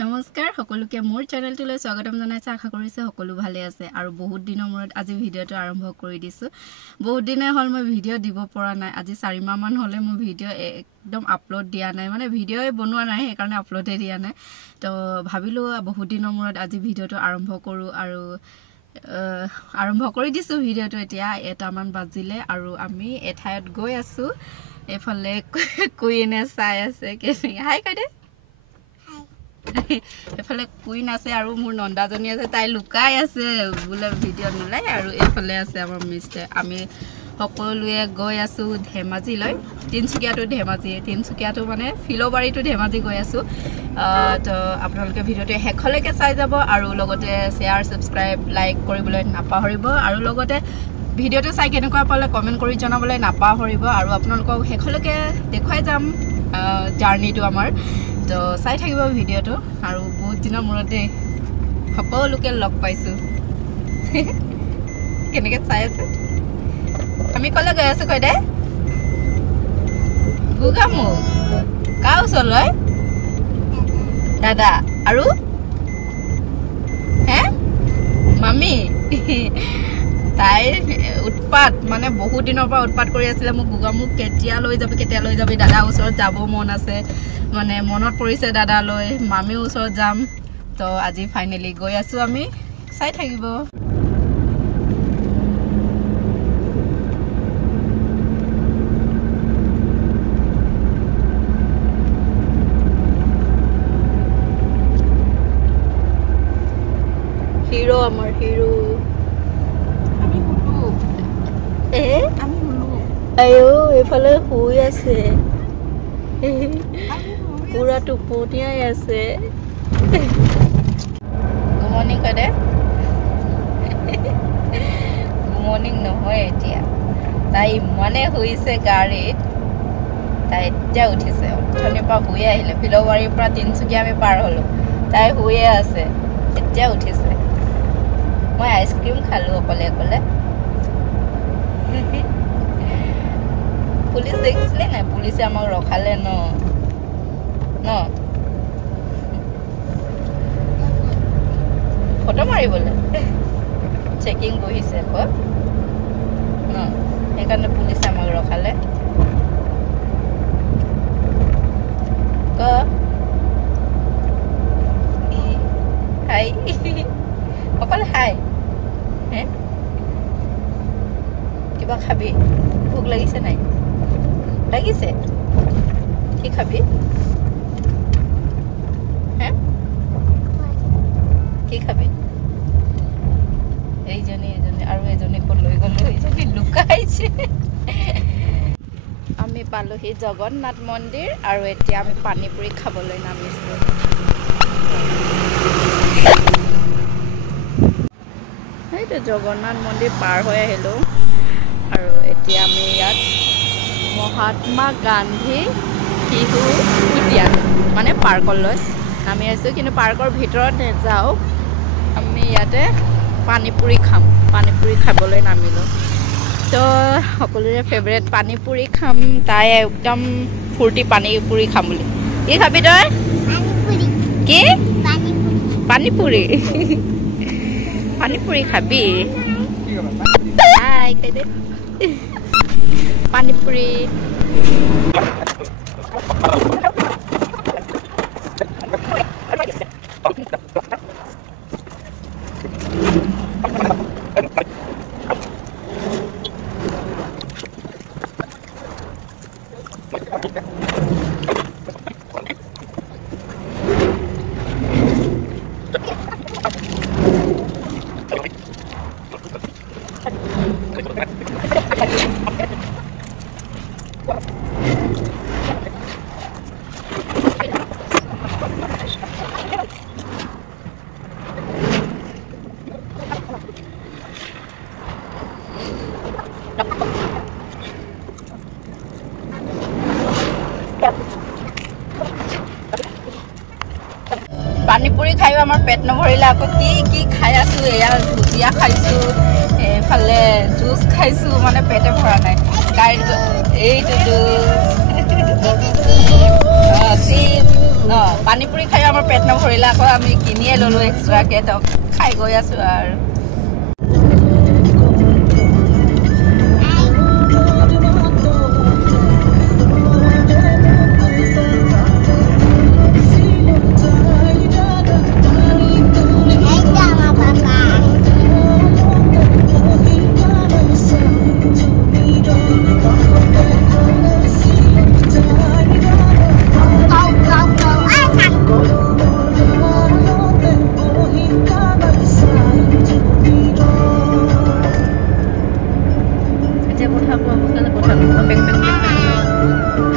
নমস্কাৰ সকলোকে মোৰ চেনেলটোলৈ স্বাগতম জনাইছো আশা কৰিছো সকলো ভালে আছে আৰু বহুত দিনৰ মূৰত আজি ভিডিওটো আৰম্ভ কৰি দিছো বহুত দিনে হল মই ভিডিও দিব পৰা নাই আজি 4 মাহ মান হলে মই ভিডিও একদম আপলোড দিয়া নাই মানে ভিডিওই বনোৱা নাই সেই কাৰণে আপলোডে দিয়া নাই তো ভাবিলো বহুত দিনৰ মূৰত আজি ভিডিওটো আৰম্ভ কৰো আৰু আৰম্ভ কৰি দিছো ভিডিওটো এতিয়া 1 মান বাজিলে আৰু আমি এঠাইত গৈ আছো এফালে কুইনে চাই আছে কেনে হাই কইদে এফালে কুইন আছে আৰু মোৰ নন্দাজনী আছে তাই লুকাই আছে বুলে ভিডিও নলাই আৰু এফালে আছে আমাৰ মিষ্টাৰ আমি সকলোৱে গৈ আছো ধেমাজি লৈ তিনসুকিয়াটো মানে ফিলোবাৰীটো ধেমাজি গৈ আছো তো আপোনালোকে ভিডিওটো হেখলৈকে চাই যাব আৰু লগতে শেয়াৰ সাবস্ক্ৰাইব লাইক কৰিবলৈ নাপাহৰিব আৰু লগতে ভিডিওটো চাই কেনেকুৱা পালে কমেন্ট কৰি জনাবলৈ নাপাহৰিব আৰু আপোনালোকক হেখলৈকে দেখুৱাই যাম জাৰ্নিটো আমাৰ তো চাই থাকিব ভিডিওটো আৰু বহুত দিনৰ মূৰতে সকলোকে লগ পাইছো কেনেকৈ চাই আছে আমি কলে গৈ আছো কইদে গুগামু কাউ চলয় দাদা আৰু হে মামি তাইৰ উৎপাত মানে বহুত দিনৰ পৰা উৎপাত কৰি আছিল মোক গুগামুক কেতিয়া লৈ যাবি দাদা ওচৰত যাব মন আছে মানে মনত পৰিছে দাদা লৈ মামি ওচৰত যাম তো আজি ফাইনালি গৈ আছো আমি চাই থাকিব হিৰো আমাৰ হিৰো আমি হুলু আমি হুলু আয়ো এফালে শুই আছে পুরা টোপনিয়াই আছে গুড মর্নিং কইদে গুড মর্নিং নহয় এতিয়া তাই মানে হইছে গাড়ীত তাই এতিয়া উঠিছে অথনিৰ পৰা শুই আহিলে ফিলোবাৰীৰ পৰা তিনসুকিয়া আমি পাৰ হলো তাই শুয়ে আছে এতিয়া উঠিছে মই আইসক্ৰীম খালো অকলে পুলিচ দেখিছিলে না পুলিচে আমাক ৰখালে ন ফটো মাৰিবলে চেকিং বহিছে আকৌ ন সেইকাৰণে পুলিচে আমাক ৰখালে হাই অকল হাই হে কিবা খাবি ভোক লাগিছে নাই লাগিছে কি খাবি হে কি খাবি এইজনী আৰু এজনী ক'ত লৈ গ'লো এইজনী লুকাইছে আমি পালোহি জগন্নাথ মন্দিৰ আৰু এতিয়া আমি পানীপুৰি খাবলৈ নামিছো এইটো জগন্নাথ মন্দিৰ পাৰ হৈ আহিলো আৰু এতিয়া আমি ইয়াত মহাত্মা গান্ধী শিশু উদ্যান মানে পাৰ্কলৈ নামি আছো কিন্তু পাৰ্কৰ ভিতৰত নেযাওঁ আমি ইয়াতে পানীপুৰি খাবলৈ নামিলো তো সকলোৰে ফেভাৰিট পানীপুৰি খাম তাই একদম ফূৰ্তি পানীপুৰি খাম বুলি কি খাবি তই কি পানীপুৰি খাবি হাই কইদে পানীপুৰি পানীপুৰি খাই আমাৰ পেট নভৰিলে আকৌ কি খাই আছো এয়া ভুজিয়া খাইছো এফালে জুচ খাইছো মানে পেটে ভৰা নাই এইটো জুচ পানীপুৰি খাই আমাৰ পেট নভৰিলে আকৌ আমি কিনিয়ে ল'লোঁ এক্সট্ৰাকৈ তো খাই গৈ আছোঁ আৰু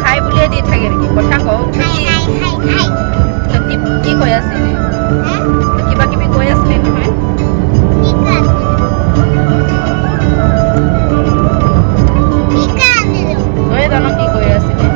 খাই বুলিয়ে দি থাকে নেকি কথা কওঁ কি কৈ আছিলি কিবা কিবি কৈ আছিলি নহয় তই জানো কি কৈ আছিলি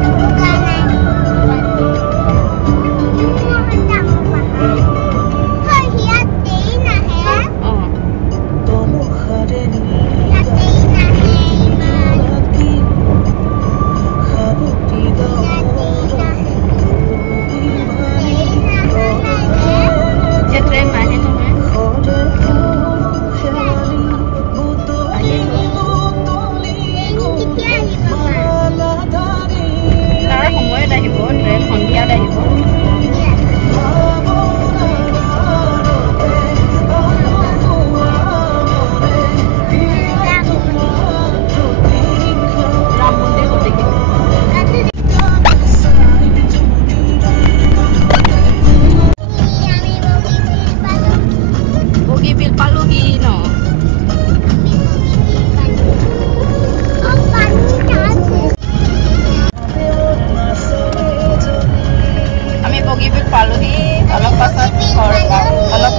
পালোহি অলপ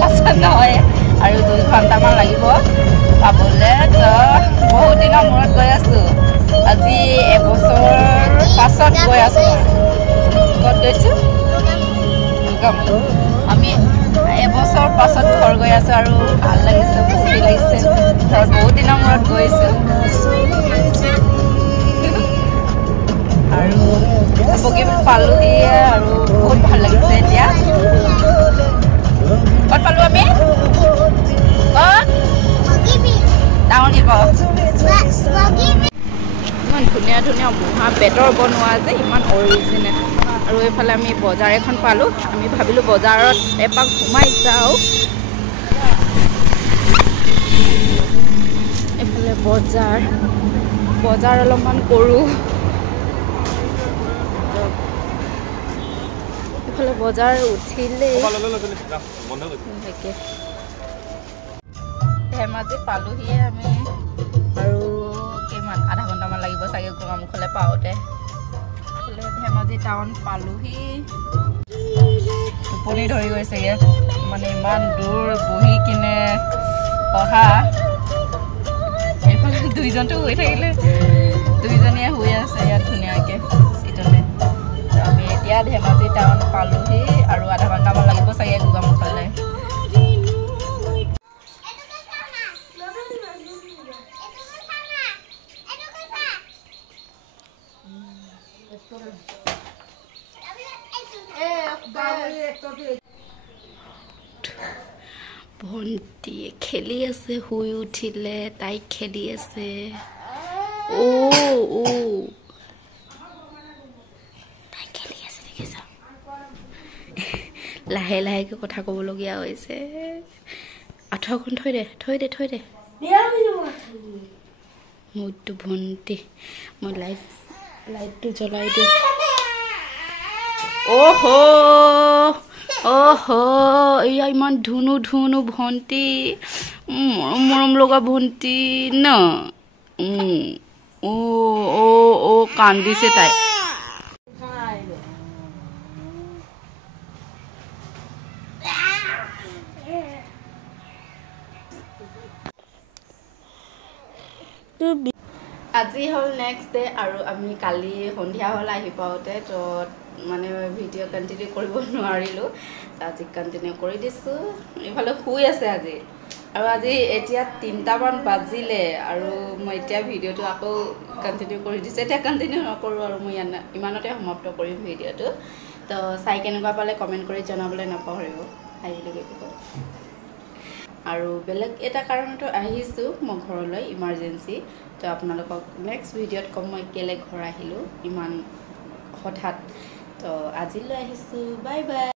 পাছত নহয় আৰু 2 ঘণ্টামান লাগিব পাবলৈ তো বহুত দিনৰ মূৰত গৈ আছোঁ আজি এবছৰ পাছত গৈ আছোঁ ক'ত গৈছোঁ আমি এবছৰ পাছত ঘৰ গৈ আছোঁ আৰু ভাল লাগিছে ফূৰ্তি লাগিছে ঘৰত বহুত দিনৰ মূৰত গৈছোঁ আৰু বগীবিল পালোহি আৰু বহুত ভাল লাগিছে এতিয়া ক'ত পালোঁ আমি ডাঙৰ ইমান ধুনীয়া ধুনীয়া বুঢ়া বেতৰ বনোৱা যে ইমান অৰিজিনেল আৰু এইফালে আমি বজাৰ এখন পালোঁ আমি ভাবিলোঁ বজাৰত এপাক সোমাই যাওঁ এইফালে বজাৰ অলপমান কৰোঁ এইফালে বজাৰ উঠিলেই ধেমাজি পালোহিয়ে আমি আৰু কিমান আধা ঘণ্টামান লাগিব চাগে গোগামুখলৈ পাওঁতে ধেমাজি টাউন পালোহি টোপনি ধৰি গৈছেগৈ মানে ইমান দূৰ বহি কিনে অহা এইফালে দুইজনটো শুই থাকিলে দুইজনীয়ে শুই আছে ইয়াত ধুনীয়াকৈ চিটতে আমি এতিয়া ধেমাজি টাউন পালোহি আৰু আধা ঘণ্টামান লাগিব চাগে গোগামুখলৈ ভণ্টিয়ে খেলি আছে শুই উঠিলে তাইক খেলি আছে তাই খেলি আছে দেখিছ লাহে লাহেকৈ কথা ক'বলগীয়া হৈছে আঁঠুৱাখন থৈ দে মোৰতো ভণ্টি মই লাইটটো জ্বলাই দিওঁ এয়া ইমান ধুনু ভণ্টি মৰম লগা ভণ্টি ন কান্দিছে তাই আজি হ'ল নেক্সট ডে আৰু আমি কালি সন্ধিয়া হ'ল আহি পাওঁতে তো মানে ভিডিঅ' কণ্টিনিউ কৰিব নোৱাৰিলোঁ আজি কণ্টিনিউ কৰি দিছোঁ এইফালে শুই আছে আজি আৰু আজি এতিয়া 3টামান বাজিলে আৰু মই এতিয়া ভিডিঅ'টো আকৌ কণ্টিনিউ কৰি দিছোঁ এতিয়া কণ্টিনিউ নকৰোঁ আৰু মই ইমানতে সমাপ্ত কৰিম ভিডিঅ'টো তো চাই কেনেকুৱা পালে কমেণ্ট কৰি জনাবলৈ নাপাহৰিব আৰু বেলেগ এটা কাৰণতো আহিছোঁ মই ঘৰলৈ ইমাৰ্জেঞ্চি তো আপোনালোকক নেক্সট ভিডিঅ'ত ক'ম মই কেলৈ ঘৰ আহিলোঁ ইমান হঠাৎ তো আজিলৈ আহিছোঁ বাই বাই